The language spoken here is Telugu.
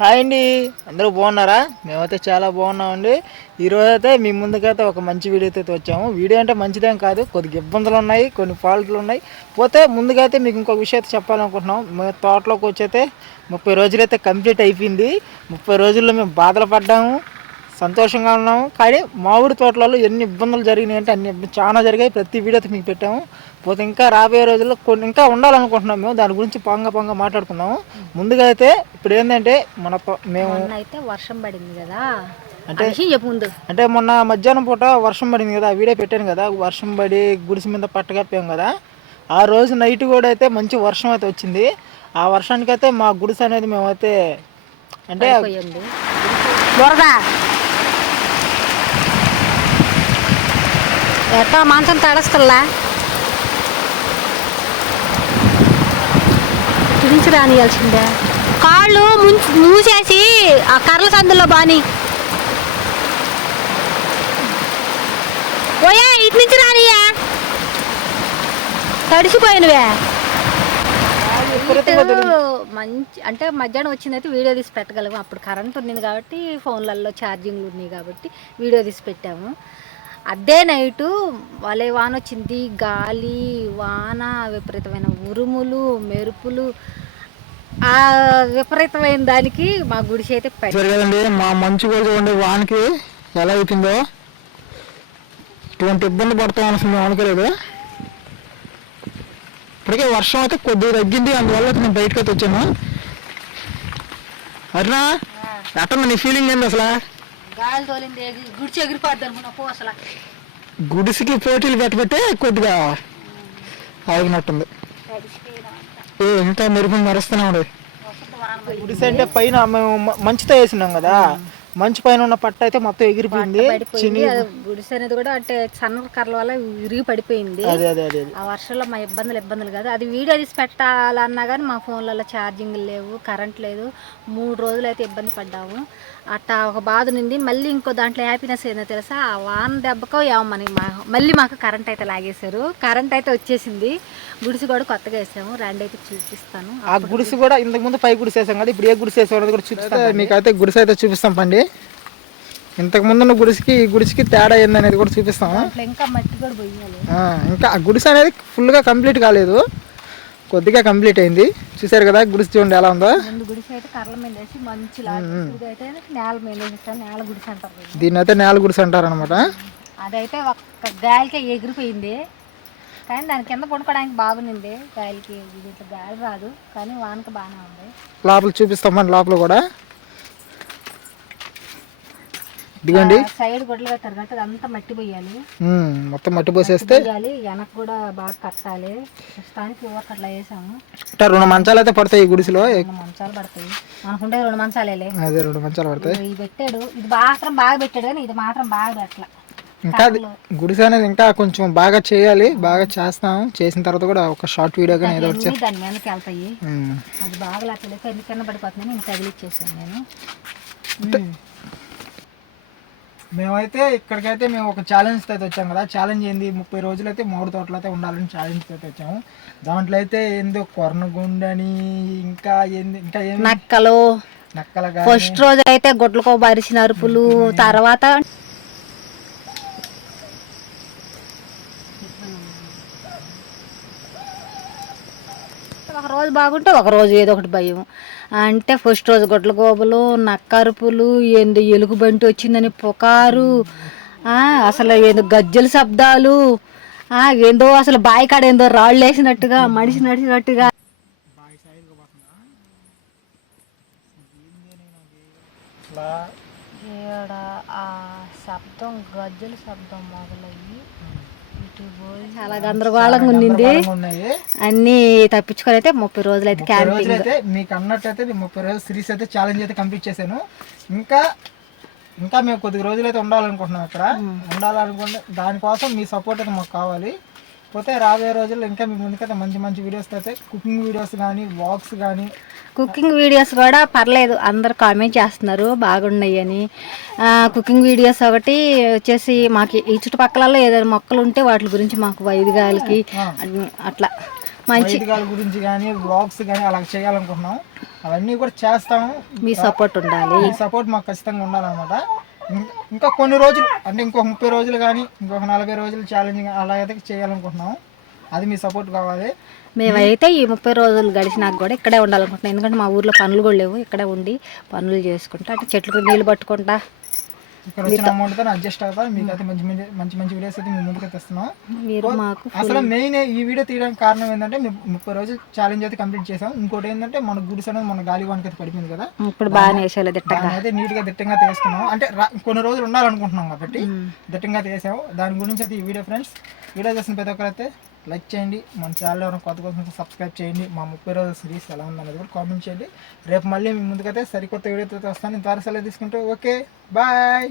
హాయ్ అండి, అందరూ బాగున్నారా? మేమైతే చాలా బాగున్నామండి. ఈరోజు అయితే మీ ముందుకైతే ఒక మంచి వీడియో అయితే వచ్చాము. వీడియో అంటే మంచిదేం కాదు, కొద్దిగా ఇబ్బందులు ఉన్నాయి, కొన్ని ఫాల్ట్లు ఉన్నాయి. పోతే ముందుకైతే మీకు ఇంకొక విషయం అయితే చెప్పాలనుకుంటున్నాం. మేము తోటలోకి వచ్చైతే 30 రోజులైతే కంప్లీట్ అయిపోయింది. 30 రోజుల్లో మేము బాధలు పడ్డాము, సంతోషంగా ఉన్నాము. కానీ మామిడి తోటలలో ఎన్ని ఇబ్బందులు జరిగినాయి అంటే అన్ని చాలా జరిగాయి. ప్రతి వీడియో అయితే మీకు పెట్టాము. పోతే ఇంకా రాబోయే రోజుల్లో కొన్ని ఇంకా ఉండాలనుకుంటున్నాం. మేము దాని గురించి పొంగ మాట్లాడుకున్నాము. ముందుగా అయితే ఇప్పుడు ఏంటంటే మేము అయితే వర్షం పడింది కదా, అంటే ముందు అంటే మొన్న మధ్యాహ్నం పూట వర్షం పడింది కదా, వీడియో పెట్టాను కదా. వర్షం పడి గుడిసి మీద పట్టగప్పాం కదా. ఆ రోజు నైట్ కూడా అయితే మంచి వర్షం అయితే వచ్చింది. ఆ వర్షానికి అయితే మా గుడిసె అనేది మేమైతే అంటే ఎట్టా మాంసం తడస్తల్లా గురించి రానియాల్సిందే. కాళ్ళు మూసేసి ఆ కర్రల సందులో బాని ఓయా ఇటు నుంచి రానియా తడిసిపోయినవే. మంచి అంటే మధ్యాహ్నం వచ్చిందైతే వీడియో తీసి పెట్టగలము. అప్పుడు కరెంట్ ఉన్నింది కాబట్టి ఫోన్లలో ఛార్జింగ్లు ఉన్నాయి కాబట్టి వీడియో తీసి పెట్టాము. అదే నైటు వలే వాన వచ్చింది, గాలి వాన, విపరీతమైన ఉరుములు మెరుపులు. ఆ విపరీతమైన దానికి మా గుడిసె అయితే కదండి. మా మంచు కూడా ఉండే వానికి ఎలా అవుతుందో ఇటువంటి ఇబ్బంది పడతాం అసలు మేము అనుకోలేదు. ఇప్పటికే వర్షం అయితే కొద్దిగా తగ్గింది, అందువల్ల నేను బయటకు అయితే వచ్చాను. అరుణా ఎట్టన్నా నీ ఫీలింగ్ ఏంది అసలు? గాలి తోలింది, గుడిసి ఎగిరిపోద్ది అనుకున్నా అసలు. గుడిసికి పోటీలు పెట్టబట్టే కొద్దిగా ఆగినట్టుంది. ఇంకా మెరుపు మరుస్తూనే ఉండదు. గుడిసె అంటే పైన మేము మంచుతో వేసినాం కదా, మంచు పైన ఉన్న పట్ట అయితే మొత్తం ఎగిరిపోయింది. గుడిసె అనేది కూడా అంటే సన్న కర్రల వల్ల విరిగి పడిపోయింది. ఆ వర్షంలో మా ఇబ్బందులు కాదు. అది వీడియో తీసి పెట్టాలన్నా కానీ మా ఫోన్లలో ఛార్జింగ్ లేవు, కరెంట్ లేదు. 3 రోజులు అయితే ఇబ్బంది పడ్డాము. అట్టా ఒక బాధ ఉంది. మళ్ళీ ఇంకో దాంట్లో హ్యాపీనెస్ ఏందో తెలుసా, ఆ వాన దెబ్బకో మళ్ళీ మాకు కరెంట్ అయితే లాగేశారు. కరెంట్ అయితే వచ్చేసింది. గుడిసి కూడా కొత్తగా వేసాము, రండి అయితే చూపిస్తాను. ఆ గుడిసి కూడా ఇంతకు ముందు పై గుడిసి వేసాం కదా, ఇప్పుడు ఏ గుడిసి వేసాం అనేది కూడా చూపిస్తాను. మీకు అయితే గుడిసి అయితే చూపిస్తాం పండి. ఇంతకు ముందు ఉన్న గుడిసికి ఈ గుడిసికి తేడా ఏందనేది కూడా చూపిస్తాము. ఇంకా మట్టి కూడా పోయాలి. ఇంకా ఆ గుడిసి అనేది ఫుల్గా కంప్లీట్ కాలేదు, కొద్దిగా కంప్లీట్ అయింది. చూసారు కదా గుడిసి చూడండి ఎలా ఉందో. గుడిసి అయితే కర్రల మీద వేసి మంచి నేల మీద వేసేస్తాను. నేల గుడిసి అంటారు, దీన్ని అయితే నేల గుడిసి అంటారు అనమాట. అదైతే ఒక్క గాలికే ఎగిరిపోయింది, కానీ దాని కింద పడుకోవడానికి బాగుంది. గాలికి దీంట్లో గాలి రాదు, కానీ వానక బాగానే ఉంది. లోపల చూపిస్తామండి. లోపల కూడా ఇదిగోండి సైడ్ గొడ్లు కట్టారు కాబట్టి అదంతా మట్టి పోయాలి, మొత్తం మట్టి పోసేస్తే వెనక కూడా బాగా కట్టాలి. ప్రస్తుతానికి ఊరికి అట్లా వేసాము. 2 మంచాలు అయితే పడతాయి ఈ గుడిసెలో. 2 మంచాలు పడతాయి అనుకుంటే, 2 మంచాలే. అదే 2 మంచాలు పడతాయి. ఇది పెట్టాడు, ఇది మాత్రం బాగా పెట్టాడు, కానీ ఇది మాత్రం బాగా పెట్టాల. ఇంకా గుడిసె అనేది ఇంకా కొంచెం బాగా చేయాలి, బాగా చేస్తాం. చేసిన తర్వాత కూడా ఒక షార్ట్ వీడియో కానీ ఏదో వచ్చి దాని మీదకి వెళ్తాయి. అది బాగా లేకపోతే ఎన్ని కింద పడిపోతుందని నేను తగిలిచ్చేసాను నేను. మేమైతే ఇక్కడికైతే మేము ఒక ఛాలెంజ్ అయితే వచ్చాం కదా. ఛాలెంజ్ ఏంది, 30 రోజులు అయితే మామిడి తోటలో అయితే ఉండాలని ఛాలెంజ్ అయితే వచ్చాము. దాంట్లో అయితే ఏందో కొర్నగుండని, ఇంకా ఏంది ఇంకా ఏం నక్కలు. ఫస్ట్ రోజు అయితే గొడ్లకో బరిసిన అరుపులు, తర్వాత ఒక రోజు బాగుంటే ఒక రోజు ఏదో ఒకటి భయం. అంటే ఫస్ట్ రోజు గొడ్ల గోబలు, నక్కరుపులు, ఏందో ఎలుగుబంటి వచ్చిందని పుకారు, అసలు ఏందో గజ్జల శబ్దాలు, ఏందో అసలు బావి కాడ ఏందో రాళ్ళు వేసినట్టుగా, మనిషి నడిచినట్టుగా. ఆ శబ్దం గజ్జల శబ్దం మొదలయ్యి చాలా గందరగోళంగా ఉన్నింది. అన్ని తప్పించుకొని అయితే 30 రోజులు అయితే క్యాంపింగ్ అయితే మీకు అన్నట్టయితే 30 రోజులు సిరీస్ అయితే ఛాలెంజ్ అయితే కంప్లీట్ చేశాను. ఇంకా మేము కొద్ది రోజులు అయితే ఉండాలనుకుంటున్నాం. అక్కడ ఉండాలనుకుంటే దానికోసం మీ సపోర్ట్ అయితే మాకు కావాలి. పోతే రాబోయే రోజుల్లో ఇంకా మీ ముందుకైతే మంచి వీడియోస్ అయితే, కుకింగ్ వీడియోస్ కానీ వ్లాగ్స్ కానీ. కుకింగ్ వీడియోస్ కూడా పర్లేదు, అందరు కామెంట్ చేస్తున్నారు బాగున్నాయి అని. కుకింగ్ వీడియోస్ ఒకటి వచ్చేసి మాకు ఈ చుట్టుపక్కలలో ఏదైనా మొక్కలు ఉంటే వాటి గురించి మాకు వైద్యగాలకి అట్లా మంచి గురించి కానీ వ్లాగ్స్ కానీ అలా చేయాలనుకుంటున్నాం. అవన్నీ కూడా చేస్తాము. మీ సపోర్ట్ ఉండాలి. మీ సపోర్ట్ మాకు ఖచ్చితంగా ఉండాలన్నమాట. ఇంకా కొన్ని రోజులు అంటే ఇంకొక 30 రోజులు కానీ ఇంకొక 40 రోజులు ఛాలెంజింగ్ అలాగైతే చేయాలనుకుంటున్నాము. అది మీ సపోర్ట్ కావాలి. మేమైతే ఈ 30 రోజులు గడిచినాక కూడా ఇక్కడే ఉండాలనుకుంటున్నాం. ఎందుకంటే మా ఊర్లో పనులు కూడా లేవు. ఇక్కడే ఉండి పనులు చేసుకుంటా అంటే చెట్లకు నీళ్ళు పట్టుకుంటా ఇక్కడ వచ్చిన అమౌంట్తో అడ్జస్ట్ అవుతా. మీకు అయితే మంచి మంచి మంచి వీడియోస్ అయితే మేము ముందుకు తెస్తున్నాం. మీరు మాకు అసలు మెయిన్ ఈ వీడియో తీయడానికి కారణం ఏంటంటే మేము 30 రోజులు ఛాలెంజ్ అయితే కంప్లీట్ చేసాం. ఇంకోటి ఏంటంటే మన గుడిస్ అనేది మన గాలి వానికి అయితే పడిపోయింది కదా, ఇప్పుడు బాగానే వేసేయాలి దిట్టంగా. అయితే నీట్గా దిట్టంగా తీసుకున్నాం. అంటే కొన్ని రోజులు ఉండాలనుకుంటున్నాం కాబట్టి దిట్టంగా తీసాము. దాని గురించి అయితే ఈ వీడియో ఫ్రెండ్స్. వీడియో చేసిన ప్రతి ఒక్కరైతే లైక్ చేయండి. మన ఛానల్ ఎవరైనా కొత్త కోసం సబ్స్క్రైబ్ చేయండి. మా 30 రోజుల సిరీస్ ఎలా ఉందనేది కూడా కామెంట్ చేయండి. రేపు మళ్ళీ మీ ముందుకైతే సరికొత్త వీడియోతో వస్తాను. ఇంతవరకు సెలవు తీసుకుంటూ ఓకే బాయ్.